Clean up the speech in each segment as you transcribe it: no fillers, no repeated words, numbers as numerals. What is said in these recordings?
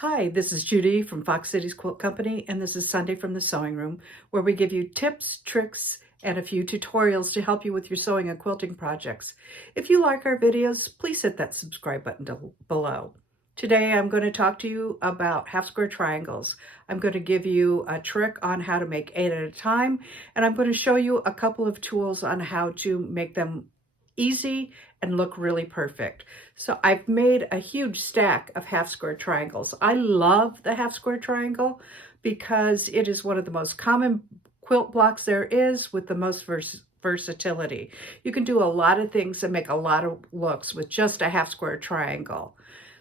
Hi, this is Judy from Fox Cities Quilt Company, and this is Sunday from the Sewing Room, where we give you tips, tricks, and a few tutorials to help you with your sewing and quilting projects. If you like our videos, please hit that subscribe button below. Today, I'm going to talk to you about half square triangles. I'm going to give you a trick on how to make 8 at a time, and I'm going to show you a couple of tools on how to make them easy and look really perfect. So I've made a huge stack of half square triangles. I love the half square triangle because it is one of the most common quilt blocks there is with the most versatility. You can do a lot of things and make a lot of looks with just a half square triangle.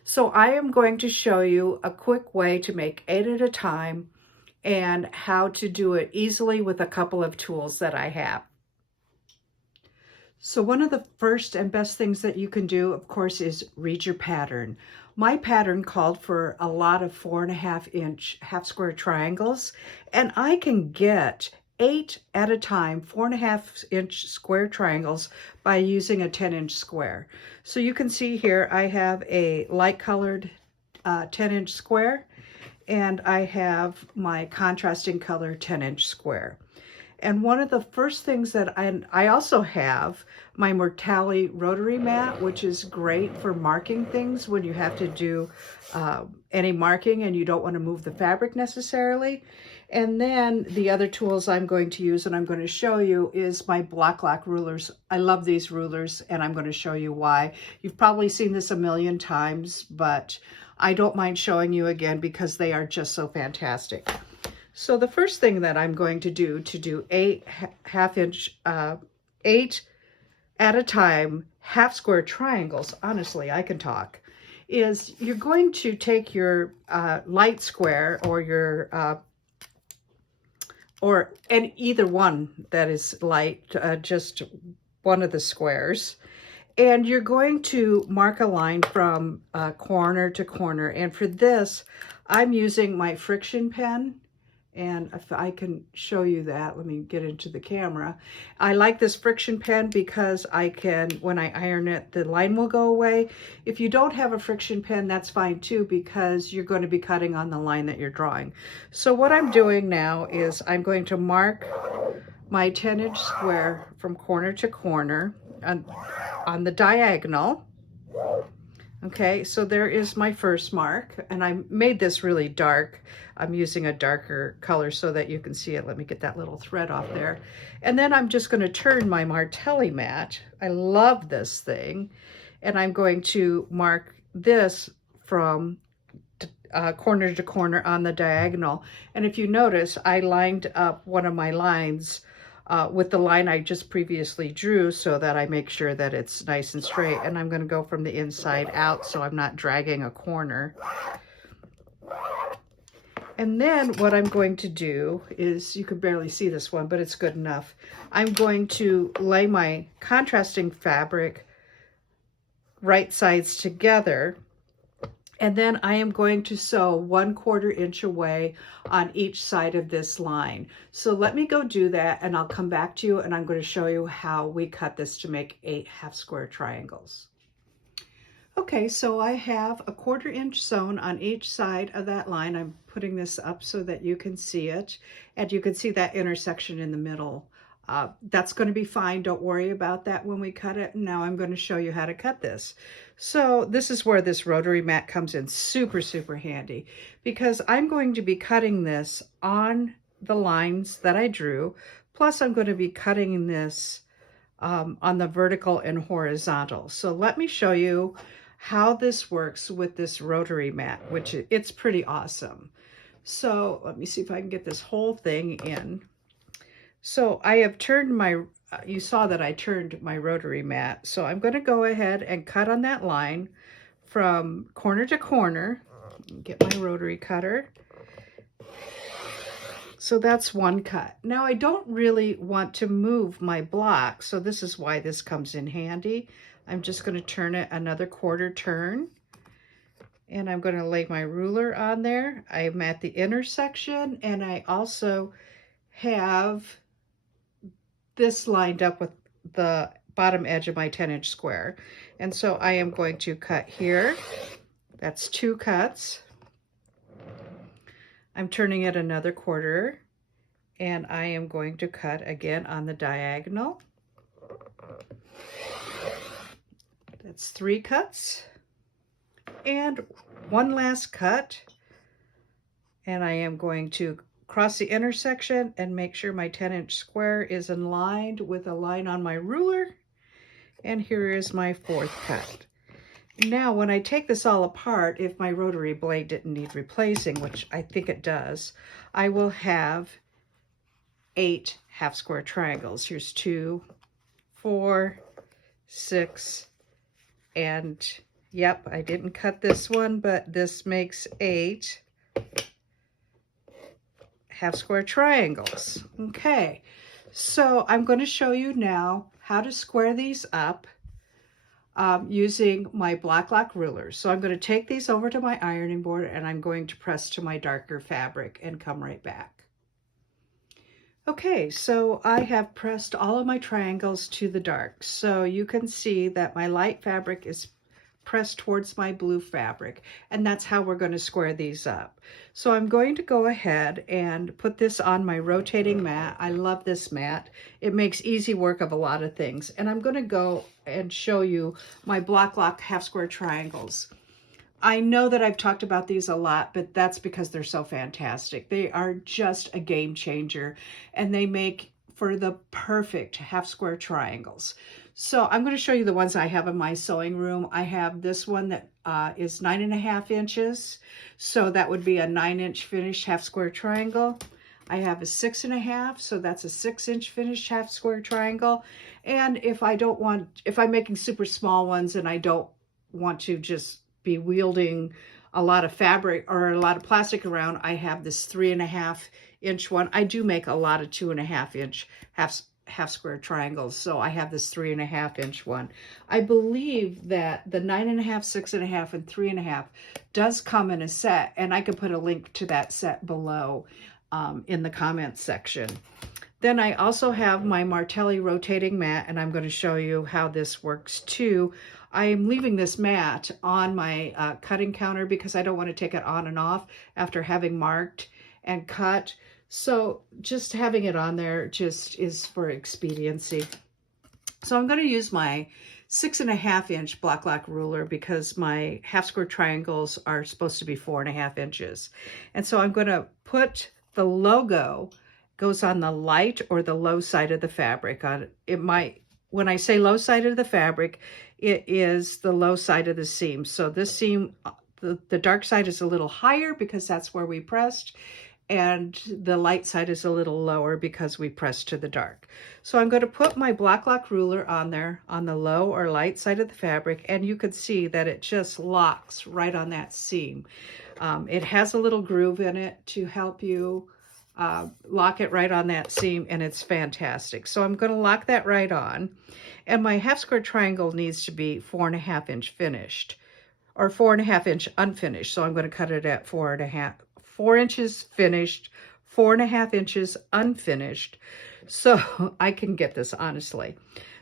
So I am going to show you a quick way to make 8 at a time and how to do it easily with a couple of tools that I have. So one of the first and best things that you can do, of course, is read your pattern. My pattern called for a lot of 4.5-inch half square triangles, and I can get 8 at a time, 4.5-inch square triangles by using a 10-inch square. So you can see here I have a light colored 10-inch square, and I have my contrasting color 10-inch square. And one of the first things that I also have my Mortali rotary mat, which is great for marking things when you have to do any marking and you don't want to move the fabric necessarily. And then the other tools I'm going to use and I'm going to show you is my block lock rulers. I love these rulers and I'm going to show you why. You've probably seen this a million times, but I don't mind showing you again because they are just so fantastic. So the first thing that I'm going to do 8 at a time half square triangles, honestly, I can talk, is you're going to take your light square or your, and either one that is light, just one of the squares, and you're going to mark a line from corner to corner. And for this, I'm using my friction pen. And if I can show you that, let me get into the camera. I like this friction pen because I can, when I iron it, the line will go away. If you don't have a friction pen, that's fine too, because you're going to be cutting on the line that you're drawing. So what I'm doing now is I'm going to mark my 10-inch square from corner to corner on the diagonal. Okay, so there is my first mark, and I made this really dark. I'm using a darker color so that you can see it. Let me get that little thread off there. And then I'm just going to turn my Martelli mat. I love this thing. And I'm going to mark this from corner to corner on the diagonal. And if you notice, I lined up one of my lines with the line I just previously drew so that I make sure that it's nice and straight. And I'm going to go from the inside out so I'm not dragging a corner. And then what I'm going to do is, you can barely see this one, but it's good enough. I'm going to lay my contrasting fabric right sides together. And then I am going to sew 1/4 inch away on each side of this line. So let me go do that and I'll come back to you and I'm going to show you how we cut this to make 8 half square triangles. Okay, so I have 1/4 inch sewn on each side of that line. I'm putting this up so that you can see it, and you can see that intersection in the middle. That's going to be fine. Don't worry about that when we cut it. Now I'm going to show you how to cut this. So this is where this rotary mat comes in super, super handy, because I'm going to be cutting this on the lines that I drew. Plus I'm going to be cutting this on the vertical and horizontal. So let me show you how this works with this rotary mat, which it's pretty awesome. So let me see if I can get this whole thing in. So I have turned my, you saw that I turned my rotary mat. So I'm going to go ahead and cut on that line from corner to corner. Get my rotary cutter. So that's one cut. Now I don't really want to move my block, so this is why this comes in handy. I'm just going to turn it another 1/4 turn. And I'm going to lay my ruler on there. I'm at the intersection, and I also have this lined up with the bottom edge of my 10-inch square. And so I am going to cut here. That's 2 cuts. I'm turning it another quarter, and I am going to cut again on the diagonal. That's 3 cuts, and one last cut, and I am going to cross the intersection and make sure my 10-inch square is aligned with a line on my ruler. And here is my 4th cut. Now, when I take this all apart, if my rotary blade didn't need replacing, which I think it does, I will have 8 half square triangles. Here's 2, 4, 6, and yep, I didn't cut this one, but this makes 8 half square triangles. Okay, so I'm going to show you now how to square these up using my black lock ruler. So I'm going to take these over to my ironing board, and I'm going to press to my darker fabric and come right back. Okay, so I have pressed all of my triangles to the dark. So you can see that my light fabric is pressed towards my blue fabric, and that's how we're going to square these up. So I'm going to go ahead and put this on my rotating mat. I love this mat. It makes easy work of a lot of things. And I'm going to go and show you my block lock half square triangles. I know that I've talked about these a lot, but that's because they're so fantastic. They are just a game changer, and they make for the perfect half square triangles. So I'm going to show you the ones I have in my sewing room. I have this one that is 9.5 inches. So that would be a 9-inch finished half square triangle. I have a 6.5, so that's a 6-inch finished half square triangle. And if I'm making super small ones and I don't want to just be wielding a lot of fabric or a lot of plastic around, I have this 3.5-inch one. I do make a lot of 2.5-inch half square triangles, so I have this 3.5-inch one. I believe that the 9.5, 6.5, and 3.5 does come in a set, and I can put a link to that set below in the comments section. Then I also have my Martelli rotating mat, and I'm going to show you how this works too. I am leaving this mat on my cutting counter because I don't want to take it on and off after having marked and cut. So just having it on there just is for expediency. So I'm going to use my 6.5-inch block lock ruler because my half square triangles are supposed to be 4.5 inches. And so I'm going to put the logo goes on the light or the low side of the fabric. When I say low side of the fabric, it is the low side of the seam. So this seam, the dark side is a little higher because that's where we pressed, and the light side is a little lower because we pressed to the dark. So I'm going to put my block lock ruler on there on the low or light side of the fabric, and you can see that it just locks right on that seam. It has a little groove in it to help you lock it right on that seam, and it's fantastic. So I'm going to lock that right on, and my half square triangle needs to be 4.5-inch finished or 4.5-inch unfinished. So I'm going to cut it at 4 inches finished, 4.5 inches unfinished, so I can get this honestly.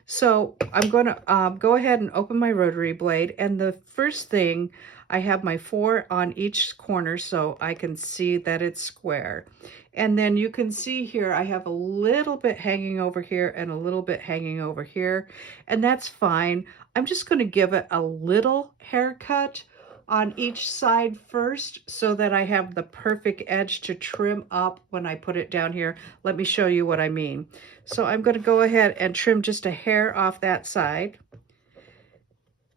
So I'm going to go ahead and open my rotary blade, and the first thing, I have my 4 on each corner so I can see that it's square. And then you can see here I have a little bit hanging over here and a little bit hanging over here, and that's fine. I'm just going to give it a little haircut on each side first so that I have the perfect edge to trim up when I put it down here. Let me show you what I mean. So I'm going to go ahead and trim just a hair off that side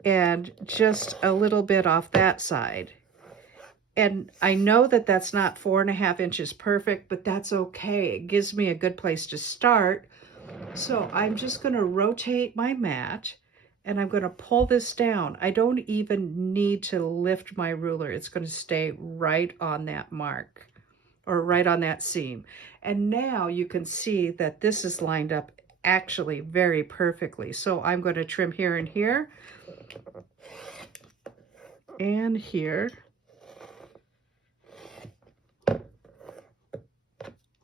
and just a little bit off that side. And I know that that's not 4.5 inches perfect, but that's okay. It gives me a good place to start. So I'm just going to rotate my mat, and I'm going to pull this down. I don't even need to lift my ruler. It's going to stay right on that mark or right on that seam. And now you can see that this is lined up actually very perfectly. So I'm going to trim here and here and here.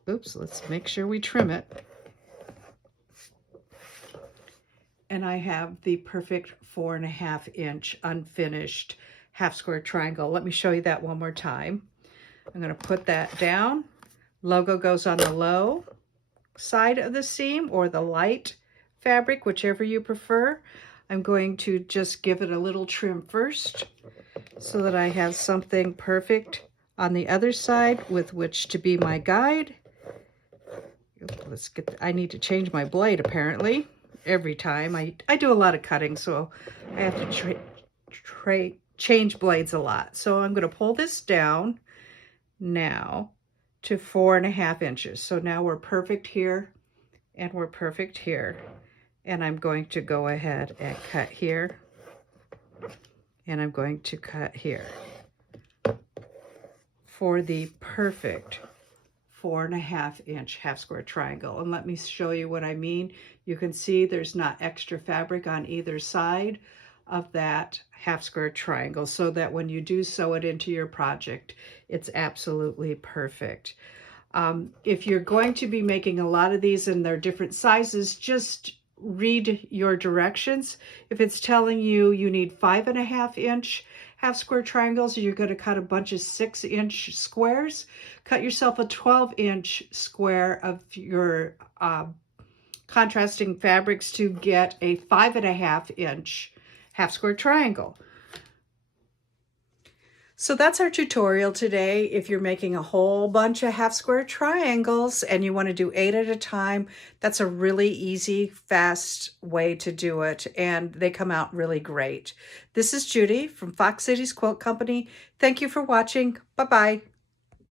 Oops, let's make sure we trim it. And I have the perfect 4.5-inch unfinished half square triangle. Let me show you that one more time. I'm going to put that down. Logo goes on the low side of the seam or the light fabric, whichever you prefer. I'm going to just give it a little trim first so that I have something perfect on the other side with which to be my guide. Let's get, I need to change my blade apparently every time. I do a lot of cutting, so I have to change blades a lot. So I'm going to pull this down now to 4.5 inches. So now we're perfect here and we're perfect here. And I'm going to go ahead and cut here. And I'm going to cut here for the perfect 4.5 inch half square triangle. And let me show you what I mean. You can see there's not extra fabric on either side of that half square triangle, so that when you do sew it into your project, it's absolutely perfect. If you're going to be making a lot of these and they're different sizes, just read your directions. If it's telling you you need 5.5 inch half square triangles, you're going to cut a bunch of 6-inch squares. Cut yourself a 12-inch square of your contrasting fabrics to get a 5.5 inch half square triangle. So that's our tutorial today. If you're making a whole bunch of half square triangles and you want to do 8 at a time, that's a really easy, fast way to do it. And they come out really great. This is Judy from Fox Cities Quilt Company. Thank you for watching. Bye-bye.